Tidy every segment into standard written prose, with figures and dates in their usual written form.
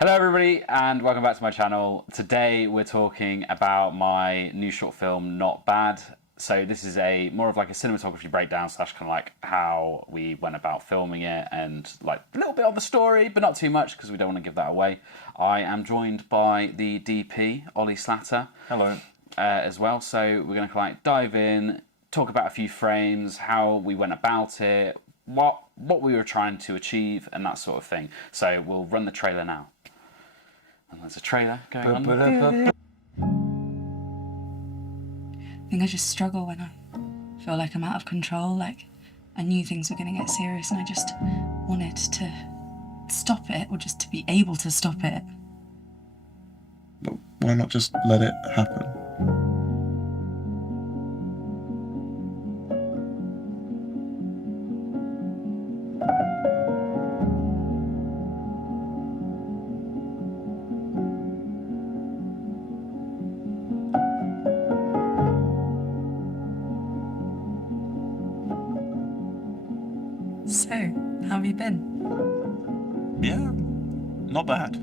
Hello everybody and welcome back to my channel. Today we're talking about my new short film, Not Bad. So this is more of like a cinematography breakdown slash kind of like how we went about filming it and like a little bit of the story, but not too much because we don't want to give that away. I am joined by the DP, Olli Slatter. Hello. As well. So we're going to like dive in, talk about a few frames, how we went about it, what we were trying to achieve and that sort of thing. So we'll run the trailer now. And there's a trailer going on. I think I just struggle when I feel like I'm out of control, like I knew things were going to get serious and I just wanted to stop it, or just to be able to stop it. But why not just let it happen? So, how have you been? Yeah, not bad.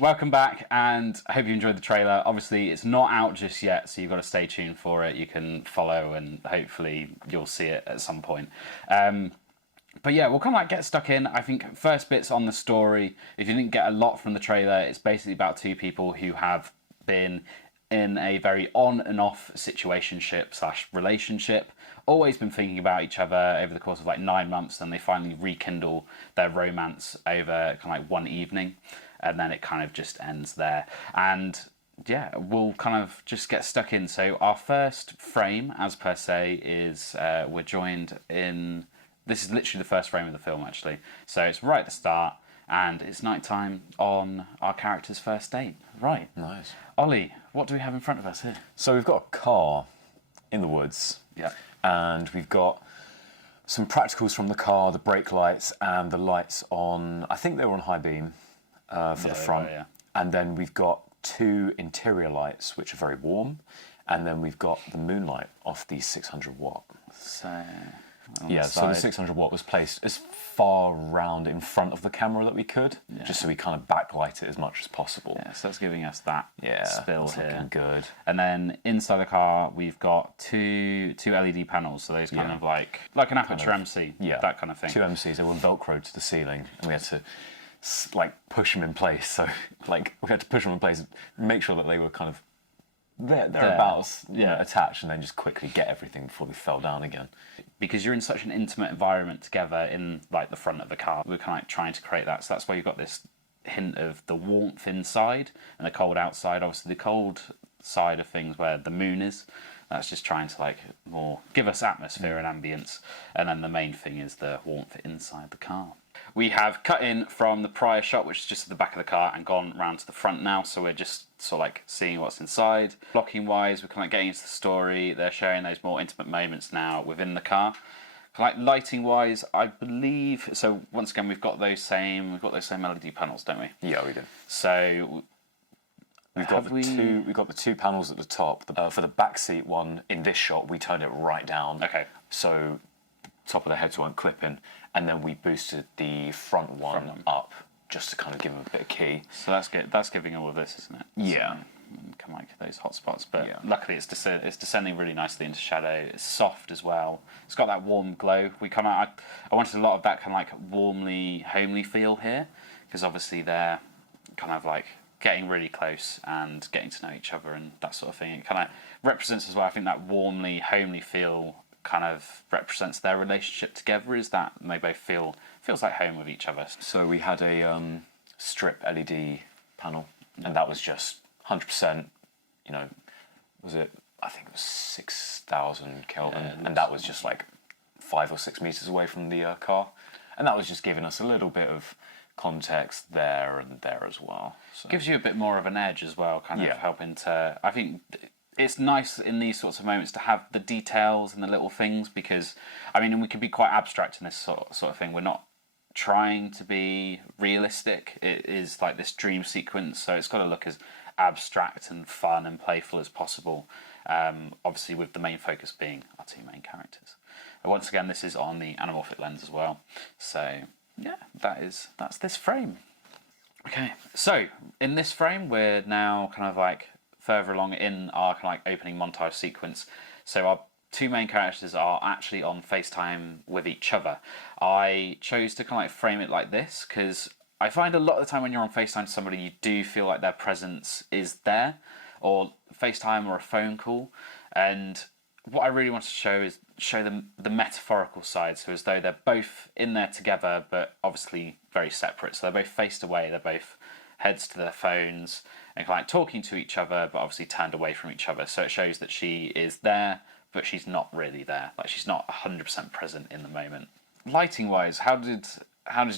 Welcome back, and I hope you enjoyed the trailer. Obviously, it's not out just yet, so you've got to stay tuned for it. You can follow, and hopefully you'll see it at some point. But yeah, we'll kind of like get stuck in. I think first bits on the story, if you didn't get a lot from the trailer, it's basically about two people who have been in a very on and off situationship slash relationship, always been thinking about each other over the course of like 9 months, and they finally rekindle their romance over kind of like one evening, and then it kind of just ends there. And yeah, we'll kind of just get stuck in. So our first frame, as per se, is we're joined in... This is literally the first frame of the film, actually. So it's right at the start, and it's nighttime on our character's first date. Right. Nice. Ollie, what do we have in front of us here? So we've got a car in the woods. Yeah. And we've got some practicals from the car, the brake lights and the lights on, I think they were on high beam for the front. Yeah. And then we've got two interior lights, which are very warm. And then we've got the moonlight off the 600 watt. So... Yeah, so the 600 watt was placed as far round in front of the camera that we could, just so we kind of backlight it as much as possible. Yeah, so that's giving us that spill that's here. looking good. And then inside the car, we've got two LED panels, so those kind of like an aperture MC, that kind of thing. Two MCs, they were velcroed to the ceiling, and we had to like push them in place. So like we had to push them in place and make sure that they were kind of thereabouts attached, and then just quickly get everything before they fell down again. Because you're in such an intimate environment together in like the front of the car, we're kind of like trying to create that. So that's why you've got this hint of the warmth inside and the cold outside. Obviously, the cold side of things where the moon is, that's just trying to like more give us atmosphere and ambience. And then the main thing is the warmth inside the car. We have cut in from the prior shot, which is just at the back of the car, and gone round to the front now. So we're just sort of like seeing what's inside. Blocking wise, we're kind of like getting into the story. They're showing those more intimate moments now within the car. Kind of like lighting wise, I believe. So once again, we've got those same LED panels, don't we? Yeah, we do. So we've got the two panels at the top. For the back seat one in this shot, we turned it right down. Okay. So top of the heads weren't clipping, and then we boosted the front one up just to kind of give them a bit of key. So that's giving all of this, isn't it? Yeah. So, kind of like those hot spots, but luckily it's descending really nicely into shadow. It's soft as well. It's got that warm glow. I wanted a lot of that kind of like warmly homely feel here, because obviously they're kind of like getting really close and getting to know each other and that sort of thing. It kind of represents as well, I think, that warmly homely feel kind of represents their relationship together, is that they both feels like home with each other. So we had a strip LED panel, and that was just 100%, was it, I think it was 6,000 Kelvin, and that was just like 5 or 6 meters away from the car, and that was just giving us a little bit of context there and there as well. So. Gives you a bit more of an edge as well, kind of helping to, I think it's nice in these sorts of moments to have the details and the little things, because, I mean, we can be quite abstract in this sort of thing. We're not trying to be realistic. It is like this dream sequence, so it's got to look as abstract and fun and playful as possible. Obviously, with the main focus being our two main characters. Once again, this is on the anamorphic lens as well. So yeah, that's this frame. Okay, so in this frame, we're now kind of like further along in our kind of like opening montage sequence. So our two main characters are actually on FaceTime with each other. I chose to kind of like frame it like this because I find a lot of the time when you're on FaceTime to somebody, you do feel like their presence is there, or FaceTime or a phone call. And what I really want to show is show them the metaphorical side, so as though they're both in there together, but obviously very separate. So they're both faced away, they're both heads to their phones and kind of like talking to each other, but obviously turned away from each other. So it shows that she is there, but she's not really there. Like she's not 100% present in the moment. Lighting wise, how did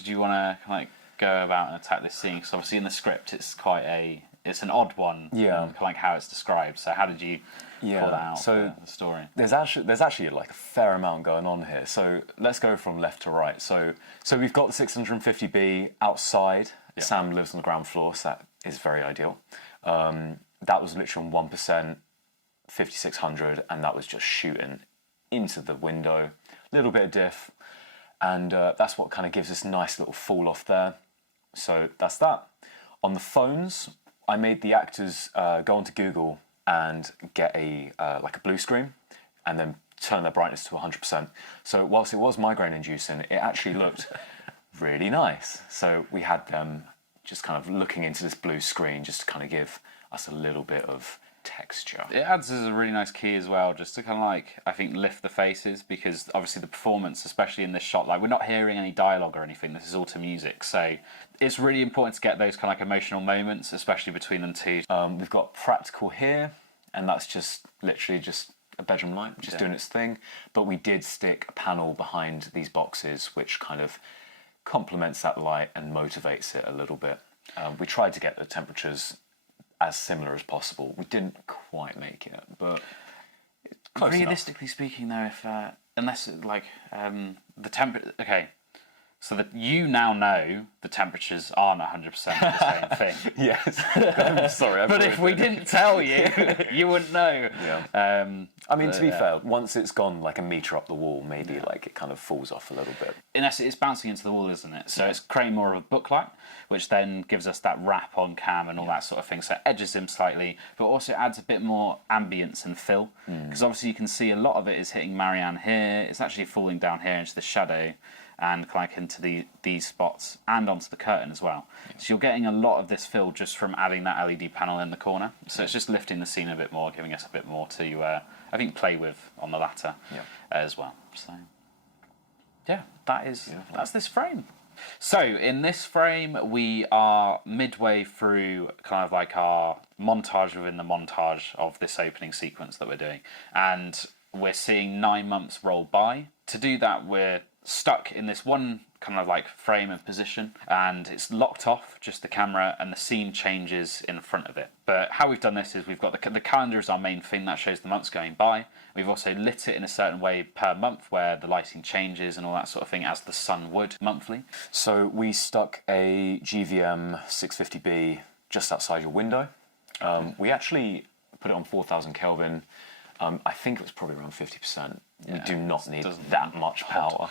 you want to kind of like go about and attack this scene? Because obviously in the script it's an odd one. Yeah. Kind of like how it's described. So how did you pull that out for the story? There's actually like a fair amount going on here. So let's go from left to right. So we've got the 650B outside. Yeah. Sam lives on the ground floor, so that is very ideal. That was literally on 1%, 5600, and that was just shooting into the window. A little bit of diff, and that's what kind of gives this nice little fall off there. So that's that. On the phones, I made the actors go onto Google and get a blue screen, and then turn their brightness to 100%. So whilst it was migraine inducing, it actually looked really nice. So we had them just kind of looking into this blue screen just to kind of give us a little bit of texture. It adds as a really nice key as well, just to kind of like, I think, lift the faces, because obviously the performance, especially in this shot, like we're not hearing any dialogue or anything, this is all to music, so it's really important to get those kind of like emotional moments, especially between them two. We've got practical here, and that's just literally just a bedroom light, just doing its thing, but we did stick a panel behind these boxes which kind of complements that light and motivates it a little bit. We tried to get the temperatures as similar as possible. We didn't quite make it, but close realistically enough. Speaking though, if unless like the temperature, okay, so that you now know the temperatures aren't 100% the same thing. Yes. I'm sorry. But if we didn't tell you, you wouldn't know. Yeah. I mean, to be fair, once it's gone like a metre up the wall, maybe like it kind of falls off a little bit. In essence, it's bouncing into the wall, isn't it? So it's creating more of a booklight, which then gives us that wrap on cam and all that sort of thing. So it edges him slightly, but also adds a bit more ambience and fill. Because obviously you can see a lot of it is hitting Marianne here. It's actually falling down here into the shadow and like into these spots and onto the curtain as well. So you're getting a lot of this fill just from adding that LED panel in the corner. So it's just lifting the scene a bit more, giving us a bit more to, I think, play with on the latter as well. So yeah, that's this frame. So in this frame, we are midway through kind of like our montage within the montage of this opening sequence that we're doing. And we're seeing 9 months roll by. To do that, we're stuck in this one kind of like frame and position, and it's locked off, just the camera, and the scene changes in front of it. But how we've done this is we've got the calendar is our main thing that shows the months going by. We've also lit it in a certain way per month where the lighting changes and all that sort of thing, as the sun would monthly. So we stuck a GVM 650B just outside your window. We actually put it on 4000 Kelvin. I think it was probably around 50%. We do not need that much power.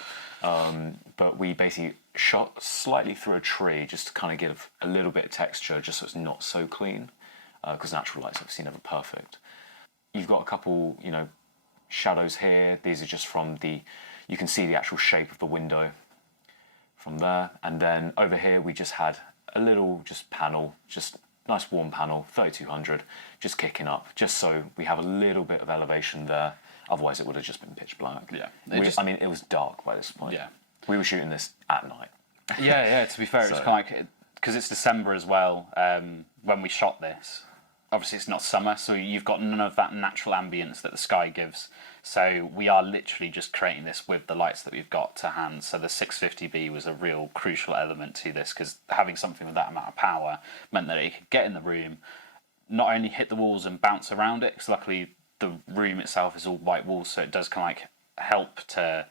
But we basically shot slightly through a tree just to kind of give a little bit of texture, just so it's not so clean, because natural light's obviously never perfect. You've got a couple, shadows here. These are just from you can see the actual shape of the window from there. And then over here we just had a little panel, just nice warm panel, 3200, just kicking up, just so we have a little bit of elevation there. Otherwise it would have just been pitch black. Yeah. It was dark by this point. Yeah. We were shooting this at night. Yeah, to be fair, it's kind of like, because it's December as well, when we shot this. Obviously it's not summer, so you've got none of that natural ambience that the sky gives. So we are literally just creating this with the lights that we've got to hand. So the 650B was a real crucial element to this, because having something with that amount of power meant that it could get in the room, not only hit the walls and bounce around it, because luckily the room itself is all white walls, so it does kind of like help to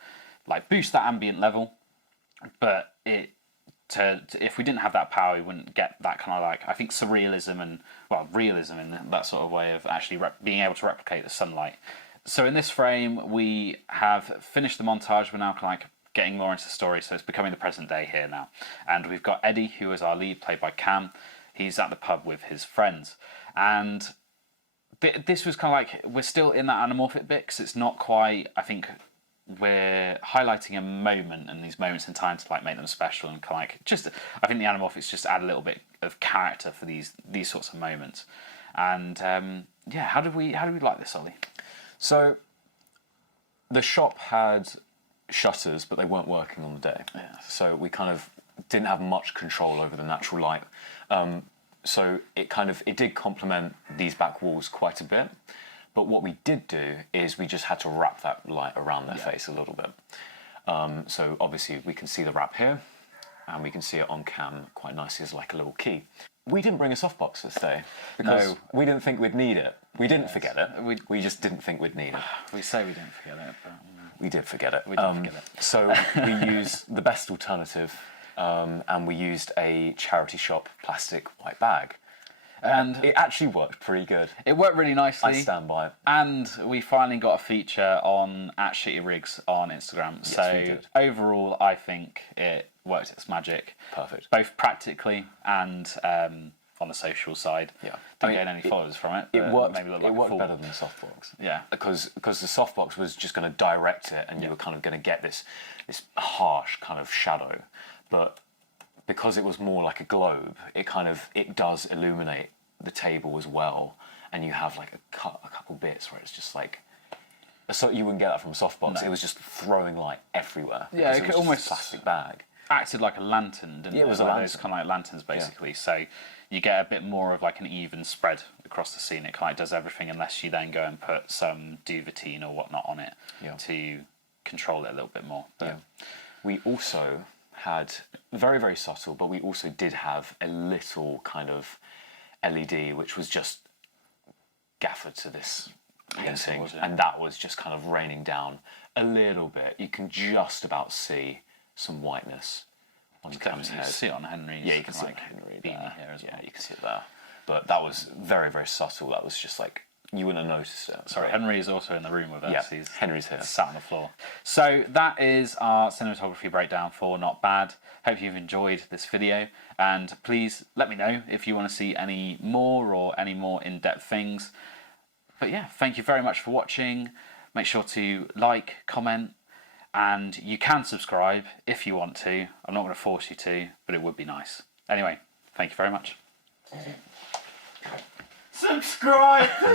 like boost that ambient level. But if we didn't have that power, we wouldn't get that kind of like, I think, surrealism and realism in that sort of way of actually being able to replicate the sunlight So in this frame, we have finished the montage. We're now kind of like getting more into the story, so it's becoming the present day here now. And we've got Eddie, who is our lead, played by Cam. He's at the pub with his friends. And this was kind of like, we're still in that anamorphic bit, because it's not quite, I think, we're highlighting a moment and these moments in time to like make them special and kind of like just, I think the anamorphics just add a little bit of character for these sorts of moments. And yeah, how did we like this, Ollie? So the shop had shutters, but they weren't working on the day. Yeah. So we kind of didn't have much control over the natural light. So it did complement these back walls quite a bit. But what we did do is we just had to wrap that light around their face a little bit. So obviously we can see the wrap here, and we can see it on cam quite nicely as like a little key. We didn't bring a softbox this day because we didn't think we'd need it. We didn't forget it. We just didn't think we'd need it. We say we didn't forget it, but we did forget it. We did forget it. So we used the best alternative, and we used a charity shop plastic white bag. And it actually worked pretty good. It worked really nicely. I stand by it. And we finally got a feature on @ShittyRigs on Instagram. Yes, so we did. Overall, I think it worked its magic. Perfect. Both practically and on the social side. Yeah. Didn't get any followers from it. It worked. Maybe looked It like worked a fool. better than the softbox. Yeah. Because the softbox was just going to direct it, and you were kind of going to get this harsh kind of shadow, but because it was more like a globe, it does illuminate the table as well, and you have like a couple bits where it's just like, so you wouldn't get that from a softbox. No. It was just throwing light everywhere. Yeah, because it was almost just a plastic bag. Acted like a lantern, didn't it? Yeah, it was a like lantern. those kind of like lanterns, basically. So you get a bit more of like an even spread across the scene. It kind of does everything, unless you then go and put some duvetine or whatnot on it to control it a little bit more. But we also had very, very subtle, but we also did have a little kind of LED, which was just gaffered to this painting, and that was just kind of raining down a little bit. You can just about see some whiteness on Cam's head. You see it on Henry's. Yeah, you can see it like, on Henry beanie there. here as well. Yeah, you can see it there. But that was very, very subtle. That was just like, you wouldn't have noticed it. Sorry, Henry is also in the room with us. Yeah, He's Henry's here. Sat on the floor. So that is our cinematography breakdown for Not Bad. Hope you've enjoyed this video, and please let me know if you want to see any more or any more in-depth things. But yeah, thank you very much for watching. Make sure to like, comment, and you can subscribe if you want to. I'm not going to force you to, but it would be nice. Anyway, thank you very much. Subscribe, please!